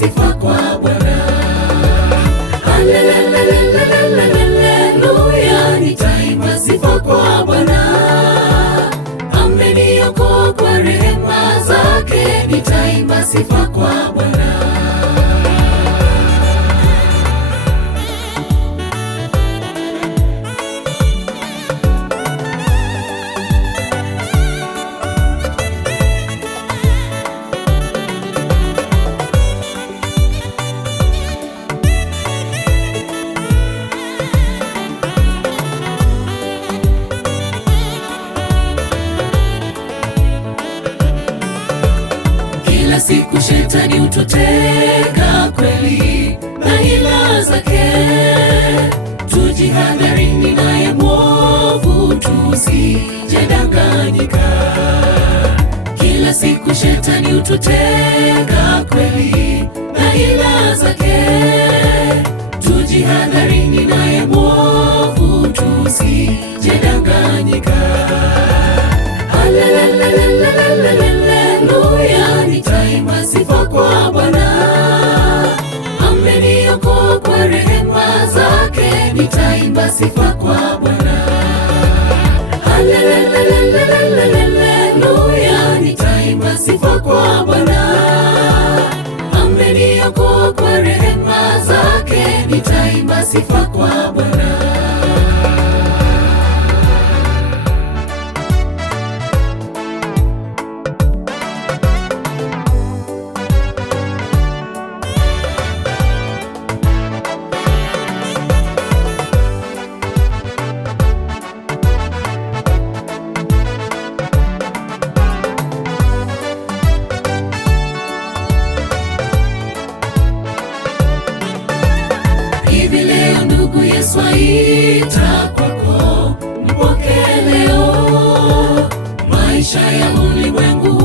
sifa kwa Bwana. Haleluya, nitaimba sifa kwa Bwana. Ameniokoa kwa rehema zake, nitaimba sifa kwa Bwana. Kila siku shetani hututega kweli na hila zake, tujihadharini naye mwovu tusijedanganyika. Kila siku shetani hututega kweli na hila zake, tujihadharini naye mwovu tusijedanganyika. Haleluya, nitaimba sifa kwa Bwana. Ameniokoa kwa rehema zake, nitaimba sifa kwa Bwana. Haleluya, nitaimba sifa kwa Bwana. Ameniokoa kwa rehema zake, nitaimba sifa kwa Bwana. Hivi leo ndugu, Yesu aita kwako, mpokee leo. Maisha ya ulimwengu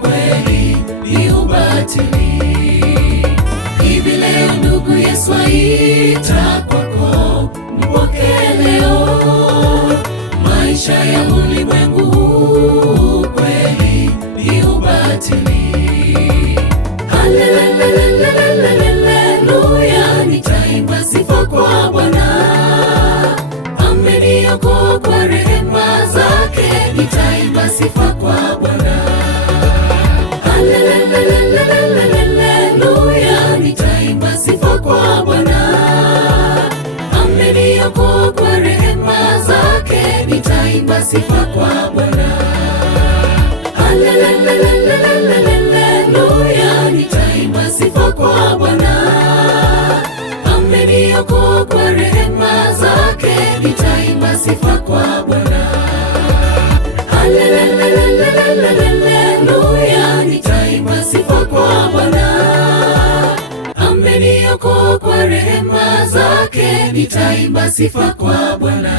kweli ni ubatili. Hivi leo ndugu, Yesu aita kwako, mpokee leo. Maisha ya ulimwengu kweli ni ubatili. Haleluya, nitaimba sifa kwa Bwana. Ameniokoa kwa rehema zake, nitaimba sifa kwa Bwana. Haleluya, nitaimba sifa kwa Bwana. Ameniokoa kwa rehema zake, nitaimba sifa kwa Bwana. Haleluya, nitaimba sifa kwa Bwana. Ameniokoa kwa rehema zake, nitaimba sifa kwa Bwana. Haleluya, nitaimba sifa kwa Bwana. Ameniokoa kwa rehema zake, nitaimba sifa kwa Bwana.